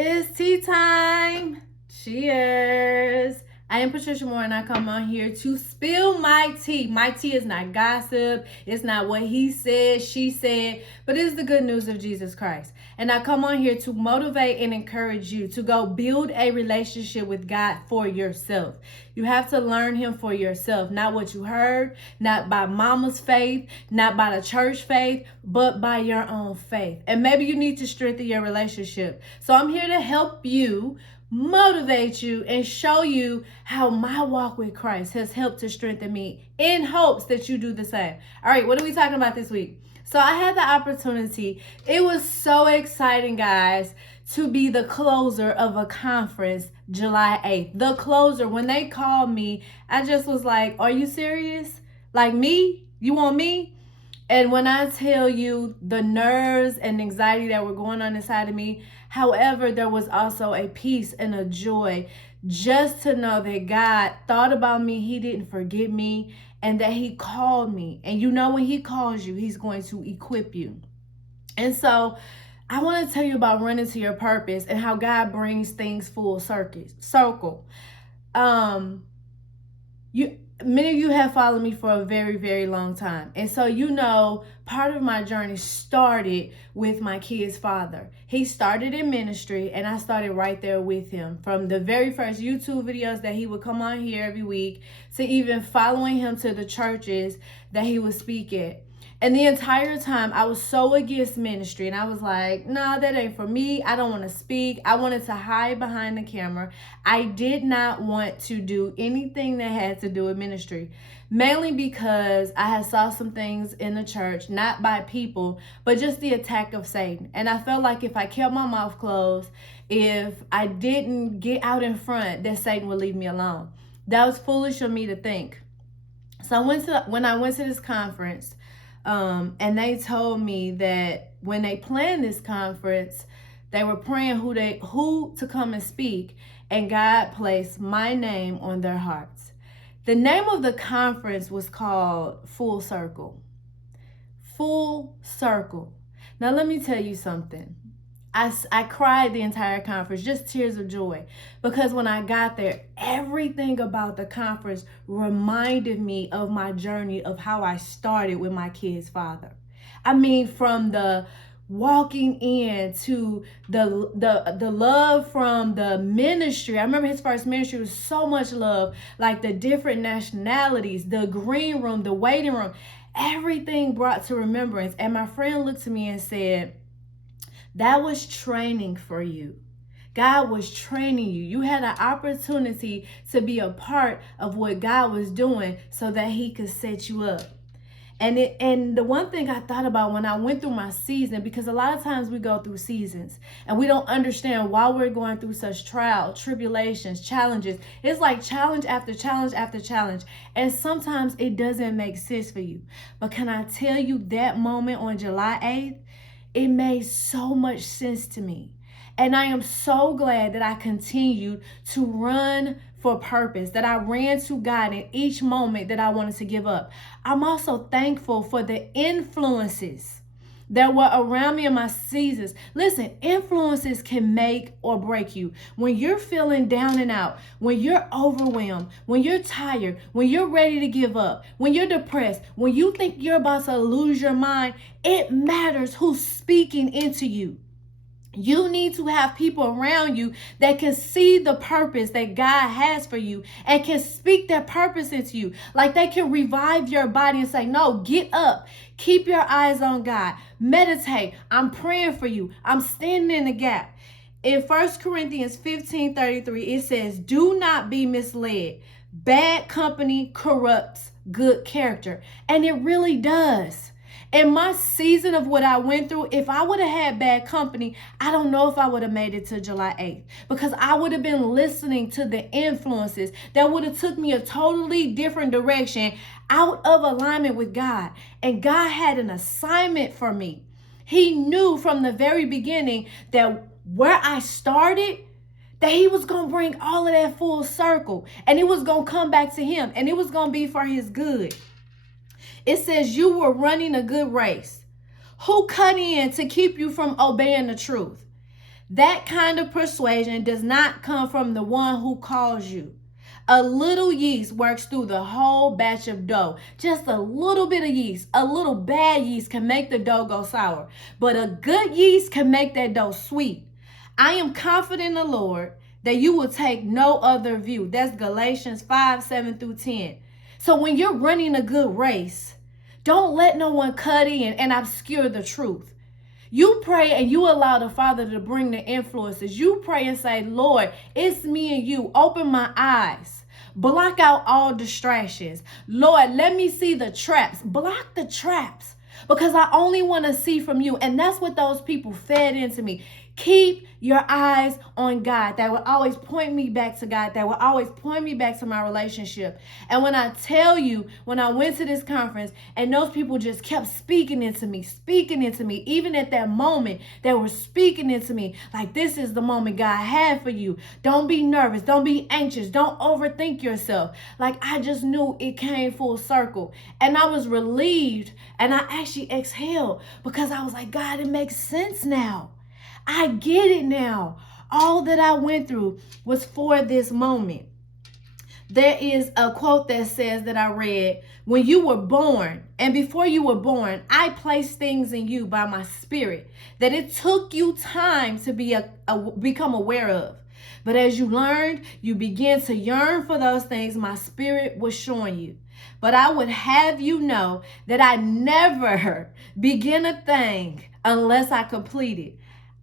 It's tea time. Cheers. I am Patricia Moore and I come on here to spill my tea. My tea is not gossip. It's not what he said, she said, but it's the good news of Jesus Christ. And I come on here to motivate and encourage you to go build a relationship with God for yourself. You have to learn him for yourself, not what you heard, not by mama's faith, not by the church faith, but by your own faith. And maybe you need to strengthen your relationship. So I'm here to help you, motivate you, and show you how my walk with Christ has helped to strengthen me in hopes that you do the same. All right, what are we talking about this week? So I had the opportunity. It was so exciting, guys, to be the closer of a conference July 8th. The closer. When they called me, I just was like, are you serious? Like me? You want me? And when I tell you the nerves and anxiety that were going on inside of me, however, there was also a peace and a joy just to know that God thought about me. He didn't forget me, and that he called me. And you know, when he calls you, he's going to equip you. And so I want to tell you about running to your purpose and how God brings things full circle. Many of you have followed me for a very, very long time. And so, you know, part of my journey started with my kid's father. He started in ministry and I started right there with him. From the very first YouTube videos that he would come on here every week to even following him to the churches that he would speak at. And the entire time I was so against ministry and I was like, no, that ain't for me. I don't want to speak. I wanted to hide behind the camera. I did not want to do anything that had to do with ministry, mainly because I had saw some things in the church, not by people, but just the attack of Satan. And I felt like if I kept my mouth closed, if I didn't get out in front, that Satan would leave me alone. That was foolish of me to think. So when I went to this conference, and they told me that when they planned this conference, they were praying who to come and speak, and God placed my name on their hearts. The name of the conference was called Full Circle. Full Circle. Now let me tell you something. I cried the entire conference, just tears of joy, because when I got there, everything about the conference reminded me of my journey of how I started with my kid's father. I mean, from the walking in to the love from the ministry. I remember his first ministry was so much love, like the different nationalities, the green room, the waiting room, everything brought to remembrance. And my friend looked at me and said, that was training for you. God was training you. You had an opportunity to be a part of what God was doing so that he could set you up. And the one thing I thought about when I went through my season, because a lot of times we go through seasons and we don't understand why we're going through such trials, tribulations, challenges. It's like challenge after challenge after challenge. And sometimes it doesn't make sense for you. But can I tell you, that moment on July 8th, it made so much sense to me. And I am so glad that I continued to run for purpose, that I ran to God in each moment that I wanted to give up. I'm also thankful for the influences that were around me in my seasons. Listen, influences can make or break you. When you're feeling down and out, when you're overwhelmed, when you're tired, when you're ready to give up, when you're depressed, when you think you're about to lose your mind, it matters who's speaking into you. You need to have people around you that can see the purpose that God has for you and can speak that purpose into you. Like they can revive your body and say, no, get up. Keep your eyes on God. Meditate. I'm praying for you. I'm standing in the gap. In 1 Corinthians 15:33, it says, do not be misled. Bad company corrupts good character. And it really does. In my season of what I went through, if I would have had bad company, I don't know if I would have made it to July 8th, because I would have been listening to the influences that would have took me a totally different direction, out of alignment with God. And God had an assignment for me. He knew from the very beginning that where I started, that he was going to bring all of that full circle, and it was going to come back to him, and it was going to be for his good. It says you were running a good race. Who cut in to keep you from obeying the truth? That kind of persuasion does not come from the one who calls you. A little yeast works through the whole batch of dough. Just a little bit of yeast, a little bad yeast can make the dough go sour, but a good yeast can make that dough sweet. I am confident in the Lord that you will take no other view. That's Galatians 5:7-10. So when you're running a good race, don't let no one cut in and obscure the truth. You pray and you allow the Father to bring the influences. You pray and say, Lord, it's me and you. Open my eyes. Block out all distractions. Lord, let me see the traps. Block the traps because I only want to see from you. And that's what those people fed into me. Keep your eyes on God. That will always point me back to God. That will always point me back to my relationship. And when I tell you, when I went to this conference and those people just kept speaking into me, even at that moment, they were speaking into me like, this is the moment God had for you. Don't be nervous. Don't be anxious. Don't overthink yourself. Like, I just knew it came full circle. And I was relieved and I actually exhaled because I was like, God, it makes sense now. I get it now. All that I went through was for this moment. There is a quote that says that I read, when you were born and before you were born, I placed things in you by my spirit that it took you time to become aware of. But as you learned, you began to yearn for those things my spirit was showing you. But I would have you know that I never begin a thing unless I complete it.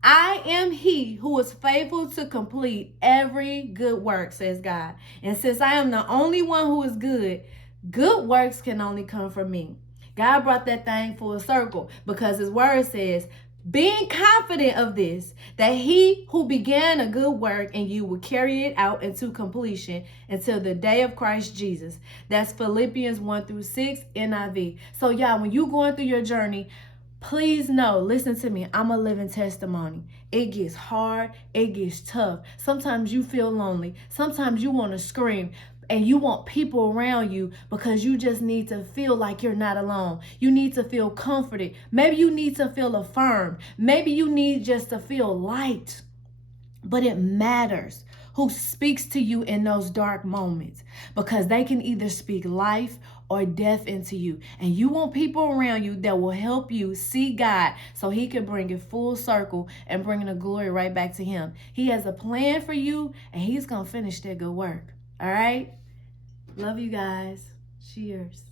I am he who is faithful to complete every good work, says God. And since I am the only one who is good, good works can only come from me. God brought that thing full circle because his word says, being confident of this, that he who began a good work in you will carry it out into completion until the day of Christ Jesus. That's Philippians 1-6 NIV. So y'all, when you're going through your journey, please know, listen to me, I'm a living testimony. It gets hard, it gets tough. Sometimes you feel lonely. Sometimes you want to scream and you want people around you because you just need to feel like you're not alone. You need to feel comforted. Maybe you need to feel affirmed. Maybe you need just to feel light. But it matters who speaks to you in those dark moments because they can either speak life or death into you. And you want people around you that will help you see God so he can bring it full circle and bring the glory right back to him. He has a plan for you and he's going to finish that good work. All right? Love you guys. Cheers.